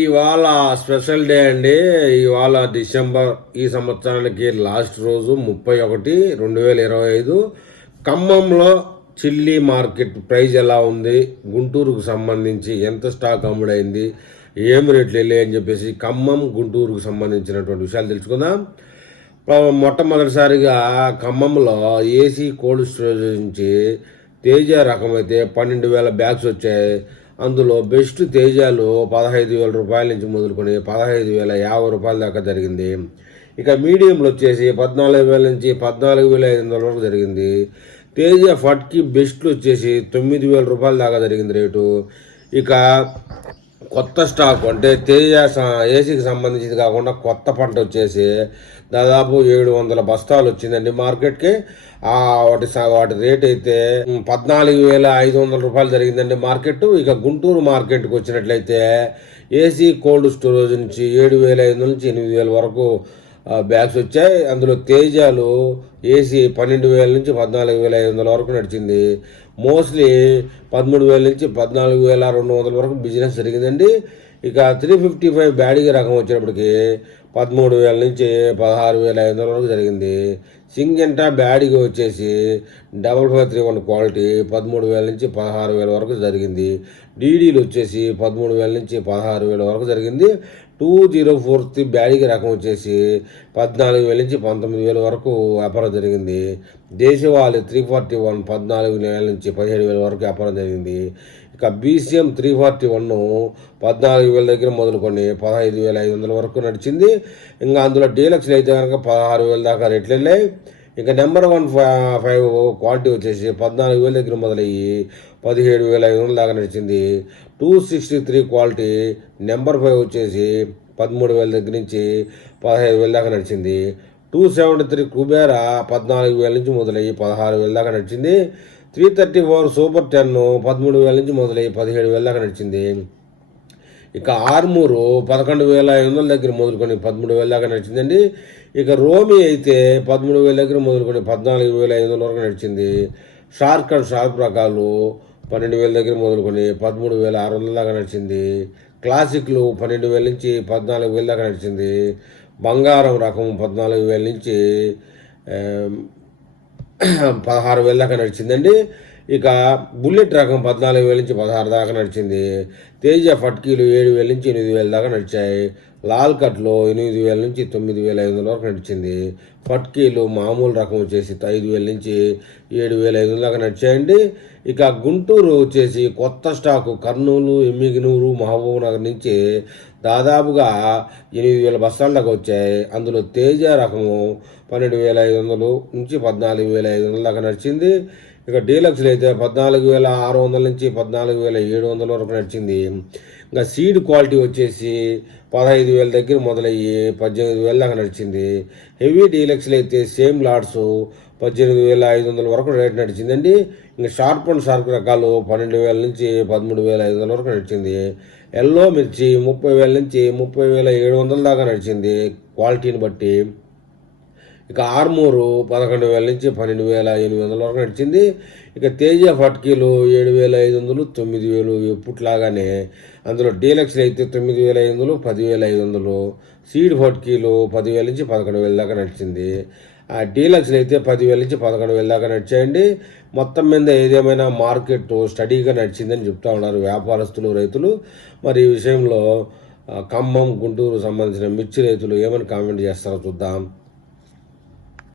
ఇవాళ special day అండి. ఇవాళ డిసెంబర్ ఈ సంవత్సరానికి లాస్ట్ రోజు ముప్పై ఒకటి రెండు వేల ఇరవై ఐదు. ఖమ్మంలో చిల్లీ మార్కెట్ ప్రైస్ ఎలా ఉంది? గుంటూరుకు సంబంధించి ఎంత స్టాక్ అమ్ముడైంది? ఏం రేట్లు వెళ్ళాయి అని చెప్పేసి ఖమ్మం గుంటూరుకు సంబంధించినటువంటి విషయాలు తెలుసుకుందాం. మొట్టమొదటిసారిగా ఖమ్మంలో ఏసీ కోల్డ్ స్టోరేజ్ నుంచి తేజ రకం అయితే పన్నెండు వేల బ్యాగ్స్ వచ్చాయి. అందులో బెస్ట్ తేజాలు పదహైదు వేల రూపాయల నుంచి మొదలుకొని పదహైదు వేల యాభై రూపాయల దాకా జరిగింది. ఇక మీడియంలో వచ్చేసి పద్నాలుగు వేల నుంచి పద్నాలుగు వేల ఐదు వందల వరకు జరిగింది. తేజ ఫట్కి బెస్ట్లు వచ్చేసి తొమ్మిది వేల రూపాయల దాకా జరిగింది రేటు. ఇక కొత్త స్టాక్ అంటే తేజ ఏసీకి సంబంధించింది కాకుండా కొత్త పంట వచ్చేసి దాదాపు ఏడు వందల బస్తాలు వచ్చిందండి మార్కెట్కి. ఆ వాటి వాటి రేట్ అయితే పద్నాలుగు వేల ఐదు వందల రూపాయలు జరిగిందండి మార్కెట్ ఇక గుంటూరు మార్కెట్కి వచ్చినట్లయితే ఏసీ కోల్డ్ స్టోరేజ్ నుంచి ఏడు వేల ఐదు నుంచి ఎనిమిది వేల వరకు బ్యాగ్స్ వచ్చాయి. అందులో తేజాలు ఏసీ పన్నెండు వేల నుంచి పద్నాలుగు వేల ఐదు వందల వరకు నడిచింది. మోస్ట్లీ పదమూడు వేల నుంచి పద్నాలుగు వేల రెండు వందల వరకు బిజినెస్ జరిగిందండి. ఇక త్రీ ఫిఫ్టీ ఫైవ్ బ్యాడీకి రకం వచ్చినప్పటికి పదమూడు వేల నుంచి పదహారు వేల ఐదు వందల వరకు జరిగింది. సింగెంటా బ్యాడీకి వచ్చేసి double five three one quality పదమూడు వేల నుంచి పదహారు వేల వరకు జరిగింది. డీడీలు వచ్చేసి పదమూడు వేల నుంచి పదహారు వేల వరకు జరిగింది. టూ జీరో ఫోర్ త్రీ బ్యాడీకి రకం వచ్చేసి పద్నాలుగు వేల నుంచి పంతొమ్మిది వేల వరకు వ్యాపారం జరిగింది. దేశవాళి త్రీ ఫార్టీ వన్ పద్నాలుగు వేల నుంచి పదిహేడు వేల వరకు వ్యాపారం జరిగింది. ఇక బీసీఎం త్రీ ఫార్టీ వన్ పద్నాలుగు వేల దగ్గర మొదలుకొని పదహైదు వేల ఐదు వందల వరకు నడిచింది. ఇంకా అందులో డీలక్స్లు అయితే కనుక పదహారు వేల దాకా రేట్లు వెళ్ళాయి. ఇంకా నెంబర్ వన్ ఫైవ్ క్వాలిటీ వచ్చేసి పద్నాలుగు వేల దగ్గర మొదలయ్యి పదిహేడు వేల ఐదు వందల దాకా నడిచింది. Two sixty three quality number five వచ్చేసి పదమూడు వేల దగ్గర నుంచి పదహైదు వేల దాకా నడిచింది. టూ సెవెంటీ త్రీ కుబేరా పద్నాలుగు వేల నుంచి మొదలయ్యి పదహారు వేల దాకా నడిచింది. Three thirty four super ten పదమూడు వేల నుంచి మొదలయ్యి పదిహేడు వేల దాకా నడిచింది. ఇక ఆర్మూరు పదకొండు వేల ఐదు వందల దగ్గర మొదలుకొని పదమూడు వేల దాకా నడిచిందండి. ఇక రోమి అయితే పదమూడు వేల దగ్గర మొదలుకొని పద్నాలుగు వేల ఐదు వందల వరకు నడిచింది. షార్క్ అండ్ షార్ప్ రకాలు పన్నెండు వేల దగ్గర మొదలుకొని పదమూడు వేల ఆరు వందల దాకా నడిచింది. క్లాసిక్లు పన్నెండు వేల నుంచి పద్నాలుగు వేల దాకా నడిచింది. బంగారం రకం పద్నాలుగు వేల నుంచి పదహారు వేల దాకా నడిచిందండి. ఇక బుల్లెట్ రకం పద్నాలుగు వేల నుంచి పదహారు దాకా నడిచింది. తేజ ఫట్కీలు ఏడు వేల నుంచి ఎనిమిది వేల దాకా నడిచాయి. లాల్ కట్లో ఎనిమిది వేల నుంచి తొమ్మిది వేల ఐదు వందల వరకు నడిచింది. ఫట్కీలు మామూలు రకం వచ్చేసి ఐదు వేల నుంచి ఏడు వేల ఐదు వందల దాకా నడిచాయండి. ఇక గుంటూరు వచ్చేసి కొత్త స్టాకు కర్నూలు ఎమ్మిగినూరు మహబూబ్ నగర్ నుంచి దాదాపుగా ఎనిమిది వేల బస్తాల దాకా వచ్చాయి. అందులో తేజ రకము పన్నెండు వేల ఐదు వందలు నుంచి పద్నాలుగు వేల ఐదు వందల దాకా నడిచింది. ఇక డీలక్స్లు అయితే పద్నాలుగు వేల ఆరు వందల నుంచి పద్నాలుగు వేల ఏడు వందల వరకు నడిచింది. ఇంకా సీడ్ క్వాలిటీ వచ్చేసి పదహైదు వేల దగ్గర మొదలయ్యి పద్దెనిమిది వేల దాకా నడిచింది. హెవీ డీలక్స్లు అయితే సేమ్ లాట్స్ పద్దెనిమిది వేల ఐదు వందల వరకు రేట్ నడిచిందండి. ఇంకా షార్ప్ అండ్ షార్ప్ రకాలు పన్నెండు వేల నుంచి పదమూడు వేల ఐదు వందల వరకు నడిచింది. ఎల్లో మిర్చి ముప్పై వేల నుంచి ముప్పై వేల ఏడు వందల దాకా నడిచింది. క్వాలిటీని బట్టి ఇక ఆర్మూరు పదకొండు వేల నుంచి పన్నెండు వేల ఎనిమిది వందల వరకు నడిచింది. ఇక తేజ ఫట్కీలు ఏడు వేల ఐదు వందలు తొమ్మిది వేలు ఎప్పుట్లాగానే. అందులో డీలక్స్లు అయితే తొమ్మిది వేల ఐదు వందలు పదివేల ఐదు వందలు. సీడ్ ఫట్కీలు పదివేల నుంచి పదకొండు వేల దాకా నడిచింది. ఆ డీలక్స్లు అయితే పదివేల నుంచి పదకొండు వేల దాకా నడిచాయండి. మొత్తం మీద ఏదేమైనా మార్కెట్ స్టడీగా నడిచిందని చెప్తా ఉన్నారు వ్యాపారస్తులు రైతులు. మరి ఈ విషయంలో ఖమ్మం గుంటూరు సంబంధించిన మిర్చి రైతులు ఏమని కామెంట్ చేస్తారో చూద్దాం.